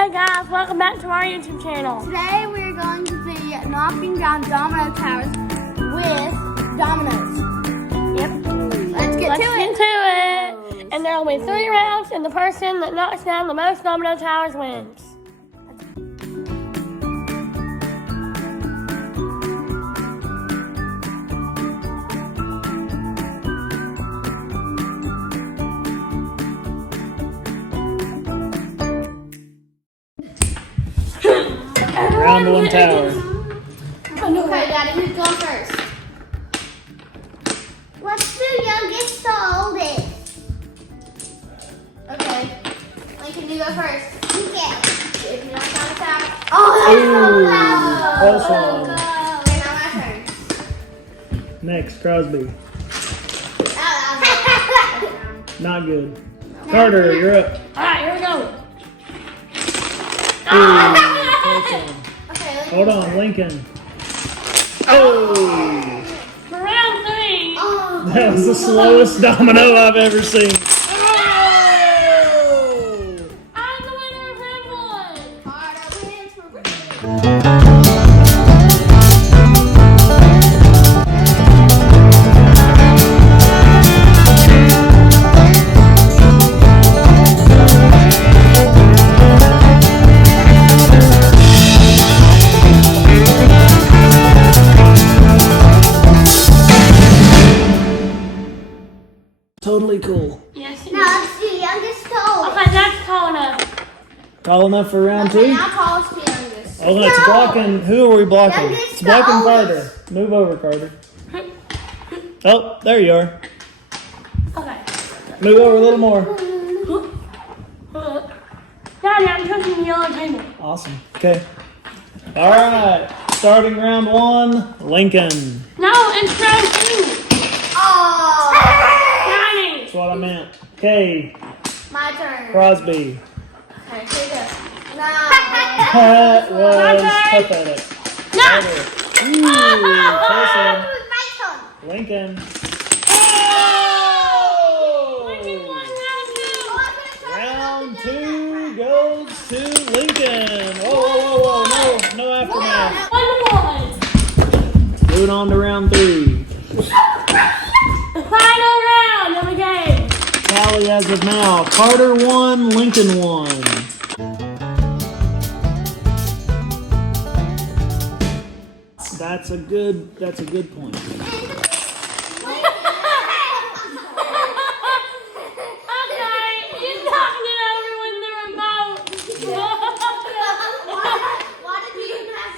Hey guys, welcome back to our YouTube channel. Today we're going to be knocking down domino towers with dominoes. Yep. Let's get to it. And there will be 3 rounds, and the person that knocks down the most domino towers wins. Round 1 tower. Okay, Daddy, who's going first? What's the youngest to oldest? Okay. Lincoln, you go first. Okay. If you don't count us out. Oh, that's so loud. Close one. Okay, now my turn. Next, Crosby. Ow. Not good. Carter, you're up. Alright, here we go. Close one. Okay, Hold on, Lincoln. Oh! For round 3. Oh. That was the slowest domino I've ever seen. I'm the winner of round 1. Carter wins for Rick. Totally cool. Yes, it Now is. it's the youngest to oldest. Okay, that's tall enough. Tall enough for round Okay, 2? now tallest to youngest. Oh, no, it's blocking. Who are we blocking? Youngest It's blocking to Carter. oldest. Move over, Carter. Oh, there you are. Okay. Move over a little more. Daddy, I'm cooking the yellow table. Awesome. Okay. All right. Starting round 1, Lincoln. No, it's round 2. Oh. Daddy. That's what I meant. Okay, My turn. Crosby. Okay, here you go. No. That was turn. pathetic. No. Ooh, close one. My turn. Lincoln. Lincoln won round 2. Round 2 goes to Lincoln. Whoa, whoa, whoa, whoa. No aftermath. 1-1. Moving on to round 3. The final round of the game. Tally as of now. Carter 1, Lincoln 1. That's a good point. Okay, you're knocking it over with the remote. Why did you have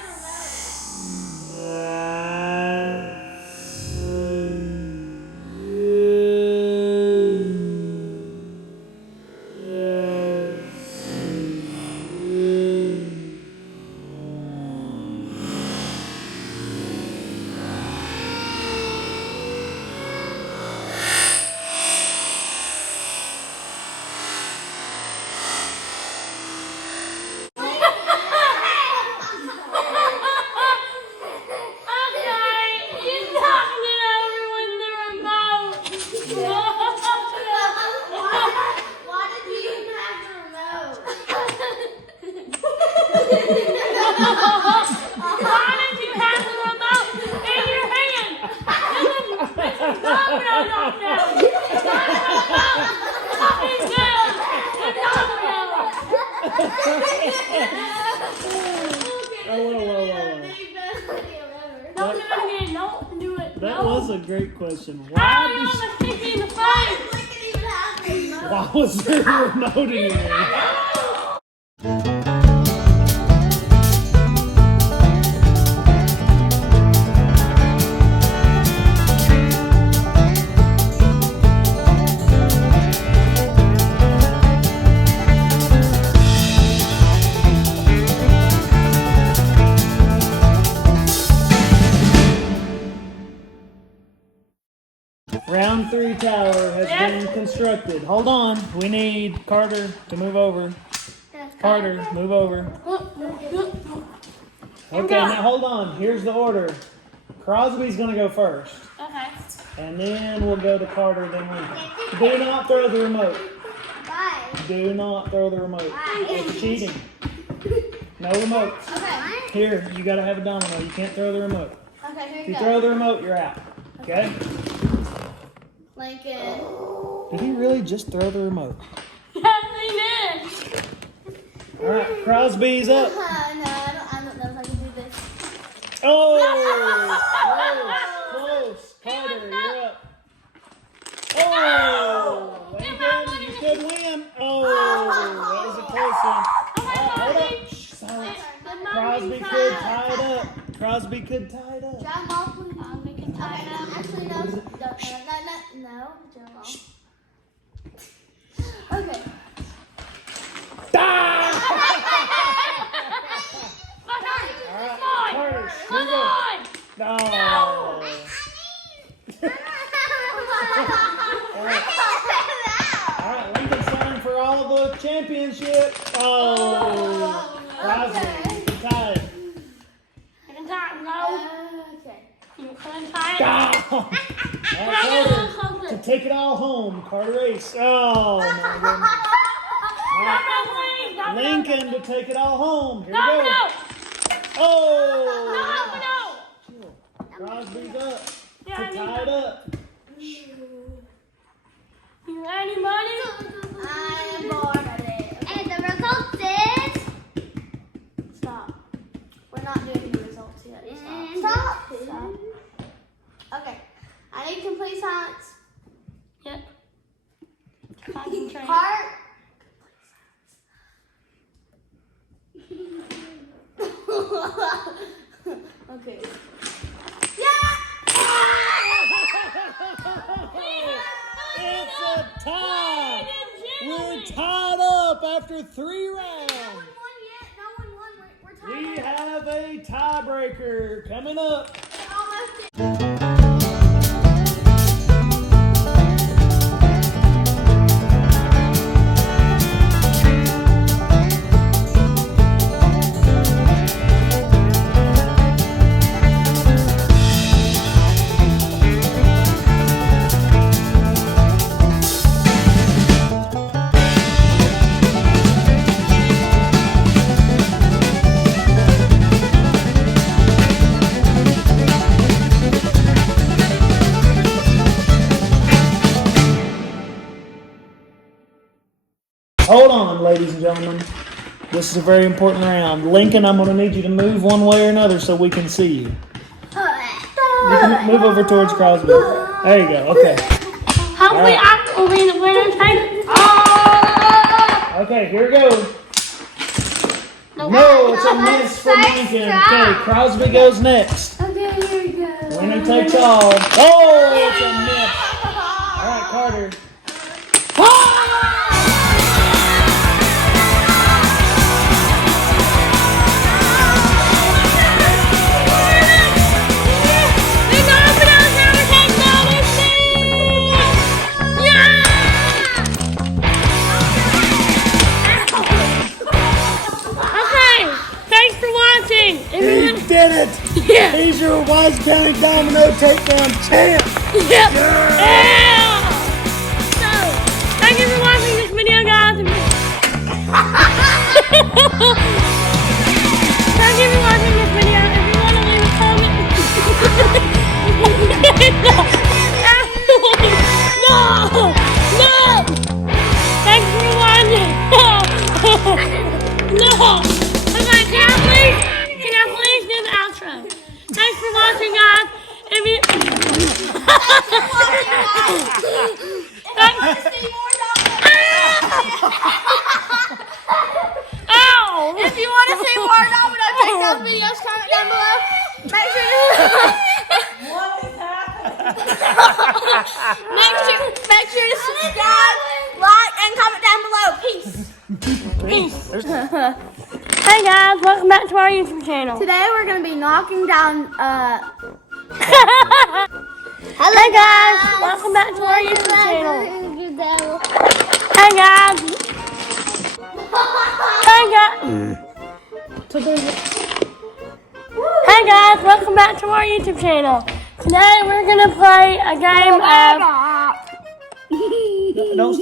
Don't do it again. Don't do it. That No. was a great question. How you almost kicked me in the face? Why was there a remote in here? Round 3 tower has been constructed. Hold on. We need Carter to move over. Carter, move over. Okay, now hold on. Here's the order. Crosby's going to go first. Okay. And then we'll go to Carter, then Lincoln. Do not throw the remote. Bye. Do not throw the remote. Bye. It's cheating. No remote. Okay. Here, you gotta have a domino. You can't throw the remote. Okay, here If you you go. throw the remote, you're out. Okay? Lincoln. Did he really just throw the remote? Yes, he did. All right, Crosby's up. No, I don't know if I can do this. Oh, close. Carter, you're up. Oh, Lincoln, you could win. Oh, that was a close one. Hold up. Shh, silence. Crosby could tie it up. Crosby could tie it up. Drum off, please. We can tie it up. Actually, no. No. Drum off. Okay. Ah! Carter, Come shoot on. it. No. All right, Lincoln's time for all the championship. Oh, Crosby, you tied. I can tie it, no. Okay. You can tie it. Ah! All right, Carter, to take it all home, Carter Ace. Oh, my goodness. All right, Lincoln to take it all home. Here we go. Oh! Crosby's up to tie it up. You ready, buddy? I am bored of it. And the result is... Stop. We're not doing the results yet. Stop. Okay. I need complete silence. Yep. Concentrate. Heart. Okay. It's a tie. We're tied up after 3 rounds. No one won. We're We tied. have a tiebreaker coming up. Hold on, ladies and gentlemen. This is a very important round. Lincoln, I'm going to need you to move one way or another so we can see you. You can move over towards Crosby. There you go. Okay. Hopefully, I will be the winner. Take. Oh! Okay, here we go. No, it's a miss for Lincoln. Okay, Crosby goes next. Okay, here we go. Winner takes all. Oh, it's a miss. All right, Carter. He did it! Yeah. He's your Wise County Domino Takedown champ! Yep. Yeah. So, thank you for watching this video, guys. Thank you for watching this video. If you want to leave a comment. No! No! Thanks for watching. No! Okay, can I please do the outro? Thanks for watching, guys. If you... Ow! If you want to see more Domino Takedown videos, comment down below. Make sure you... What is happening? Make sure to subscribe, like, and comment down below. Peace. Hey guys, welcome back to our YouTube channel. Today we're going to be knocking down, Hey guys, welcome back to our YouTube channel. Hey guys. Hey guys, welcome back to our YouTube channel. Today we're gonna play a game of... Don't stop.